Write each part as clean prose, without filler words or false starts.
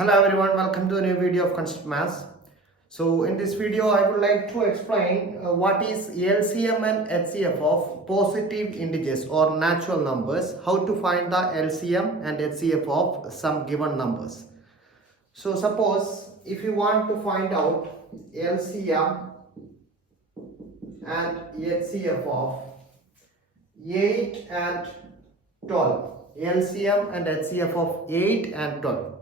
Hello everyone, welcome to a new video of Concept Maths. So in this video I would like to explain what is LCM and HCF of positive integers or natural numbers, how to find the LCM and HCF of some given numbers. So suppose if you want to find out LCM and HCF of 8 and 12, LCM and HCF of 8 and 12.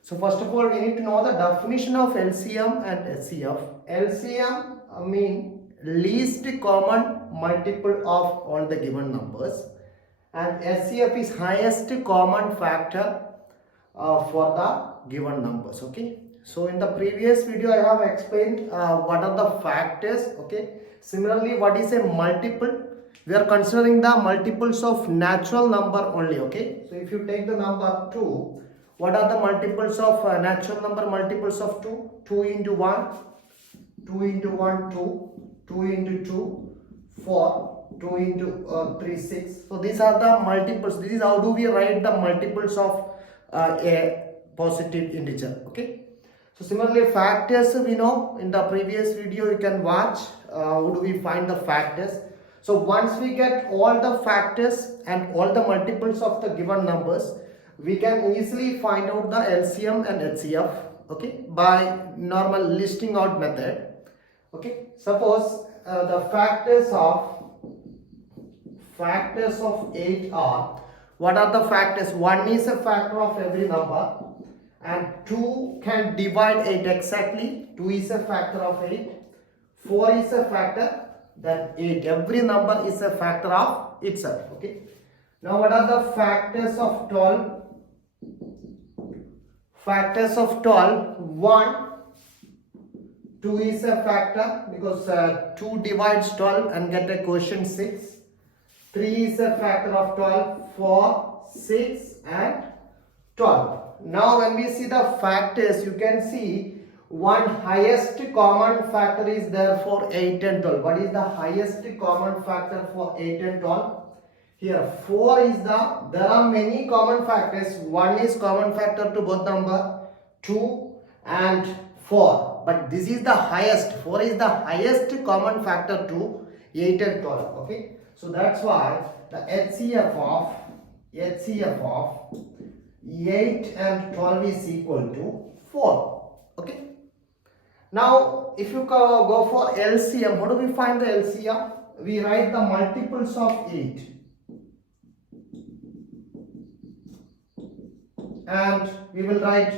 So first of all, we need to know the definition of LCM and HCF. LCM mean least common multiple of all the given numbers, and HCF is highest common factor for the given numbers. Okay. So in the previous video, I have explained what are the factors. Okay. Similarly, what is a multiple? We are considering the multiples of natural number only. Okay. So if you take the number 2. What are the multiples of natural number? Multiples of 2? 2 into 1, 2 into 1, 2, 2 into 2, 4, 2 into 3, 6. So these are the multiples. This is how do we write the multiples of a positive integer. Okay. So similarly, factors we know in the previous video you can watch. How do we find the factors? So once we get all the factors and all the multiples of the given numbers, we can easily find out the LCM and HCF, okay, by normal listing out method. Okay, suppose the factors of 8 are, what are the factors? 1 is a factor of every number, and 2 can divide 8 exactly. 2 is a factor of 8. 4 is a factor, then 8. Every number is a factor of itself. Okay. Now what are the factors of 12? Factors of 12, 1, 2 is a factor because 2 divides 12 and get a quotient 6. 3 is a factor of 12, 4, 6 and 12. Now when we see the factors, you can see one highest common factor is there for 8 and 12. What is the highest common factor for 8 and 12? Here 4 is there are many common factors. 1 is common factor to both number, 2 and 4. But this is the highest. 4 is the highest common factor to 8 and 12. Okay. So that's why the HCF of 8 and 12 is equal to 4. Okay. Now if you go for LCM, how do we find the LCM? We write the multiples of 8. And we will write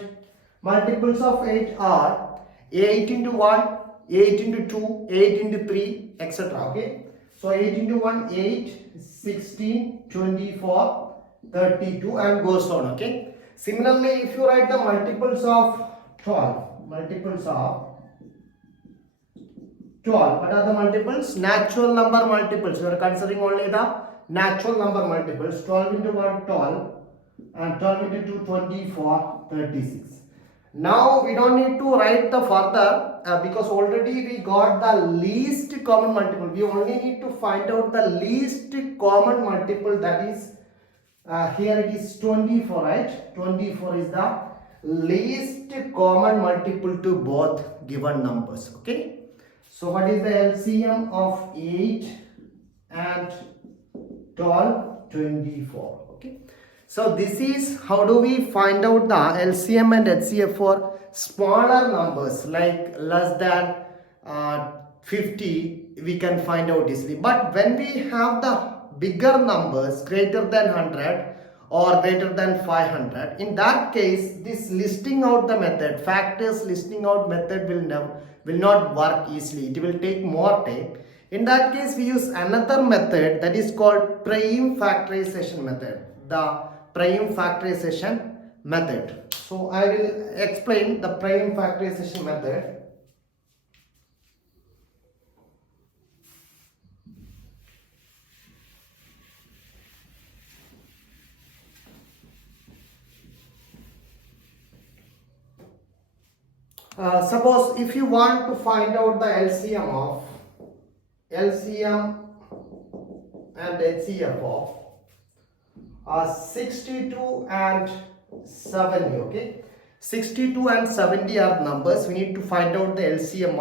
multiples of 8 are 8 into 1, 8 into 2, 8 into 3, etc. Okay. So 8 into 1, 8, 16, 24, 32 and goes on. Okay. Similarly, if you write the multiples of 12, what are the multiples? Natural number multiples. We are considering only the natural number multiples. 12 into 1, 12. And 12 into 2, 24, 36. Now we don't need to write the further because already we got the least common multiple. We only need to find out the least common multiple, that is here it is 24, right? 24 is the least common multiple to both given numbers. Okay. So what is the LCM of 8 and 12? 24. Okay. So this is how do we find out the LCM and HCF for smaller numbers like less than 50, we can find out easily. But when we have the bigger numbers greater than 100 or greater than 500, in that case this listing out the method, factors listing out method will not work easily. It will take more time. In that case we use another method that is called prime factorization method. The prime factorization method. So I will explain the prime factorization method. Suppose if you want to find out the LCM and HCF of 62 and 70. Okay, 62 and 70 are numbers. We need to find out the LCM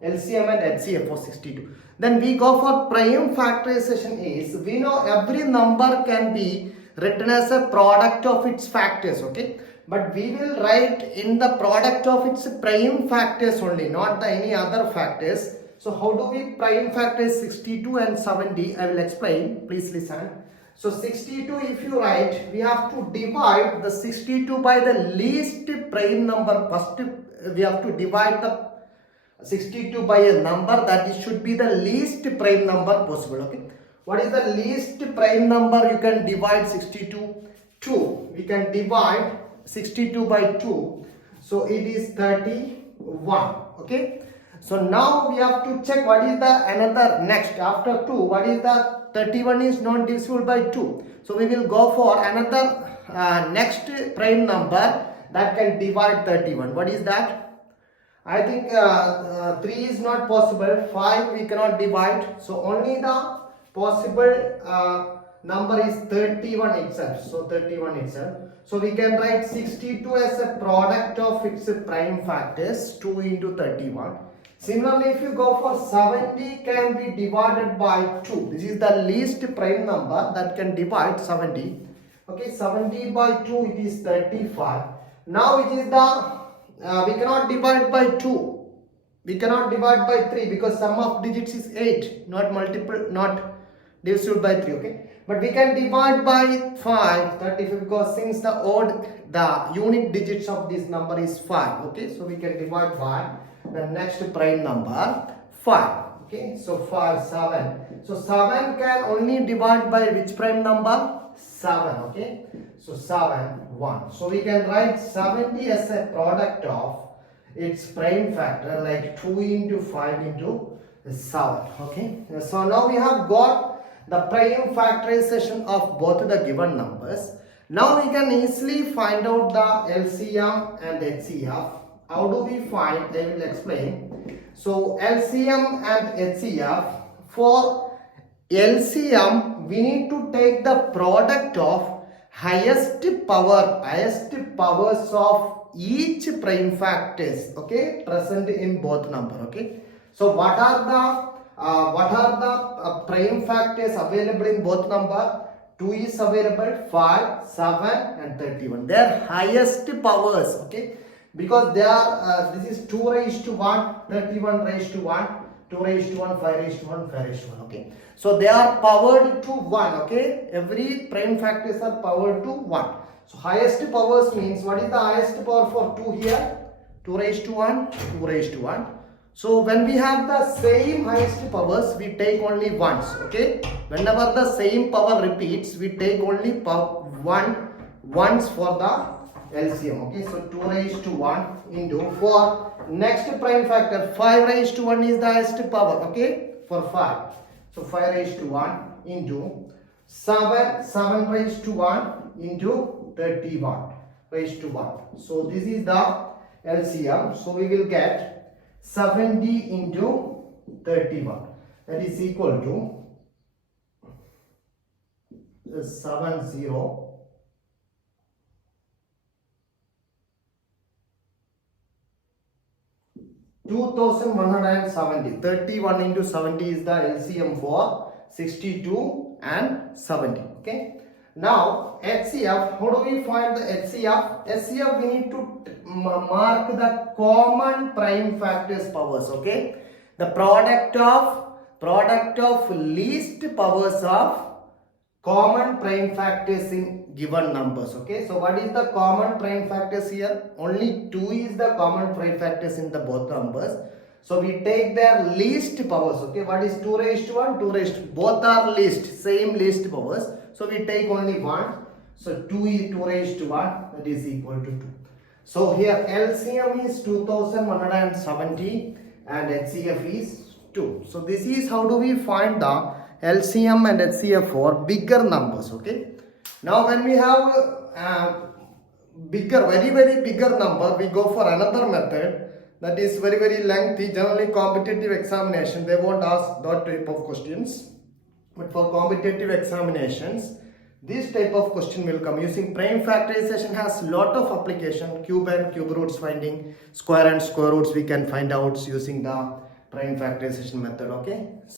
and HCF for 62. Then we go for prime factorization is, we know every number can be written as a product of its factors, okay? But we will write in the product of its prime factors only, not the any other factors. So how do we prime factorize 62 and 70? I will explain. Please listen. So 62, if you write, we have to divide the 62 by the least prime number. First, we have to divide the 62 by a number that it should be the least prime number possible. Okay. What is the least prime number you can divide 62? 2. We can divide 62 by 2. So it is 31. Okay. So now we have to check what is the another next after 2. What is the 31 is not divisible by 2. So we will go for another next prime number that can divide 31. What is that? I think 3 is not possible. 5 we cannot divide. So only the possible number is 31 itself. So 31 itself. So we can write 62 as a product of its prime factors, 2 into 31. Similarly, if you go for 70 can be divided by 2. This is the least prime number that can divide 70. Okay, 70 by 2 it is 35. Now it is the we cannot divide by 2. We cannot divide by 3 because sum of digits is 8, not multiple, not divisible by 3. Okay, but we can divide by 5, 35, because since the unit digits of this number is 5. Okay, so we can divide by the next prime number 5. Okay, so 5, 7. So 7 can only divide by which prime number? 7. Okay, so 7, 1. So we can write 70 as a product of its prime factor, like 2 into 5 into 7. Okay, so now we have got the prime factorization of both the given numbers. Now we can easily find out the LCM and HCF. How do we find? I will explain. So LCM and HCF. For LCM, we need to take the product of highest powers of each prime factors, okay, present in both number. Okay, so what are the prime factors available in both number? 2 is available, 5, 7 and 31. They are highest powers. Okay, because they are this is 2 raised to 1, 31 raised to 1, 2 raised to 1, 5 raised to 1, 5 raised to 1. Okay, so they are powered to 1. Okay, every prime factors are powered to 1. So highest powers means, what is the highest power for 2 here? 2 raised to 1, 2 raised to 1. So when we have the same highest powers, we take only ones. Okay, whenever the same power repeats, we take only ones for the LCM. Okay, so 2 raised to 1 into, for next prime factor 5 raised to 1 is the highest power. Okay, for 5. So 5 raised to 1 into 7 raised to 1 into 31 raised to 1. So this is the LCM. So we will get 70 into 31. That is equal to 70. 2170. 31 into 70 is the LCM for 62 and 70. Okay. Now HCF, how do we find the HCF? HCF, we need to mark the common prime factors powers. Okay, the product of least powers of common prime factors in given numbers. Okay, so what is the common prime factors here? Only 2 is the common prime factors in the both numbers. So we take their least powers. Okay, what is 2 raised to 1? 2 raised to, both are least, same least powers. So we take only 1. So 2 is 2 raised to 1, that is equal to 2. So here LCM is 2170 and HCF is 2. So this is how do we find the LCM and HCF for bigger numbers. Okay. Now when we have bigger, very bigger number, we go for another method that is very lengthy. Generally competitive examination, they won't ask that type of questions. But for competitive examinations, This type of question will come. Using prime factorization has lot of application. Cube and cube roots finding, square and square roots we can find out using the prime factorization method. Okay.